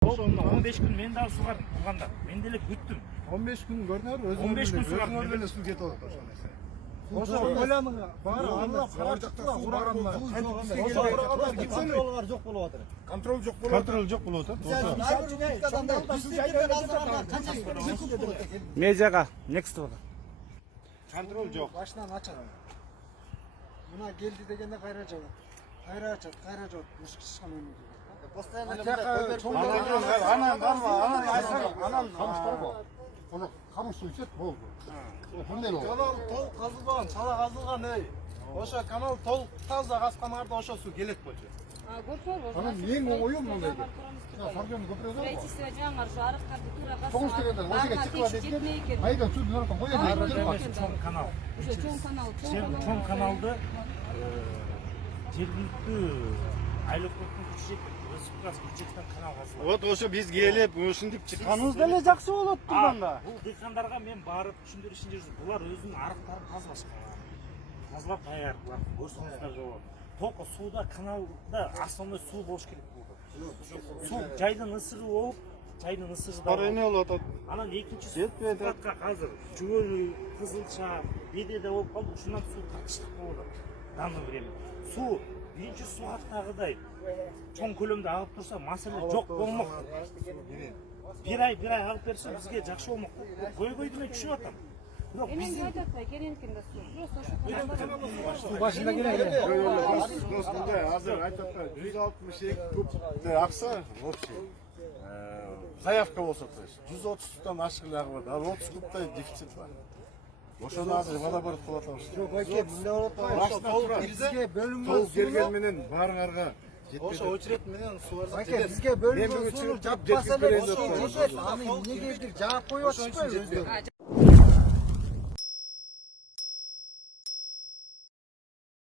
15 gün мен дағы суғардым тұрғанда. Мен деле күттім. 15 күн көрінер, 15 күн суғардым. өзіңөрден су кетіп отыр. Ошо ойланың баары андап карап чыкты, урагандар. Ошо урагандар контролдор жок болуп атыр. Контроль жоқ болып отыр. Медиаға, next order. Контроль жоқ. Башынан ачат. Мына келди дегенде кайра жабат. Кайра ачат, кайра жабат. Мышкышкан өнүгү. Постоянно Оны қамыс сүйсек болды. Канал толук казылбаган, чала казылган эй. Ошо канал толук таза казгандарда ошо суу келет болчу. Анан ең оңойы мындайды. Саржан көпүрөдө. Строительство жаңар жарыктарды туура Тоғыз дегенде осыга чыккыла дейт. Айдан суу дөнөп коёйт. Чоң канал. Уже чоң канал, Чоң каналды жергиликтүү айлыктын күчү жеткен канал казылат. Вот ошо биз келип ушинтип Чыкканыбыз деле жакшы болот турганда. Бул дыйкандарга мен барып түшүндүрүшүн жүрүп, булар өзүнүн арыктарын тазалашкан. Тазалап даяр булар. Көрсөңүздөр жок. Только сууда каналда основной суу болуш керек болду. Суу жайдын ысыгы болуп, жайдын ысыгы да. Эне болуп атат. Анан экинчи сууатка азыр жүгөрү, кызылча, бедеде болуп калды. Ушундан суу тартыштык болду. Данный время. Суу биринчи сууаттагыдай чоң көлөмдө агып турса, маселе жок болмок. Бир ай агып берсе бизге жакшы болмок. Көйгөйдү мен түшүнүп атам. Бирок биздин Суу башында келет. Азыр айтат 162 куб акса общий. Заявка болсо, то есть 130тан ашыгы бар. Ал 30 кубтай дефицит бар. Ошону азыр водопровод кылып атабыз. Жок, байке, мындай болот го. Бизге бөлүнгөн Толук келген менен баарыңарга ошо очерет менен суу байке, бизге бөлүнгөн сууну жаппаса эле ошо жетет. Аны эмнеге бир жаап коюп атышпайбы өздөрү?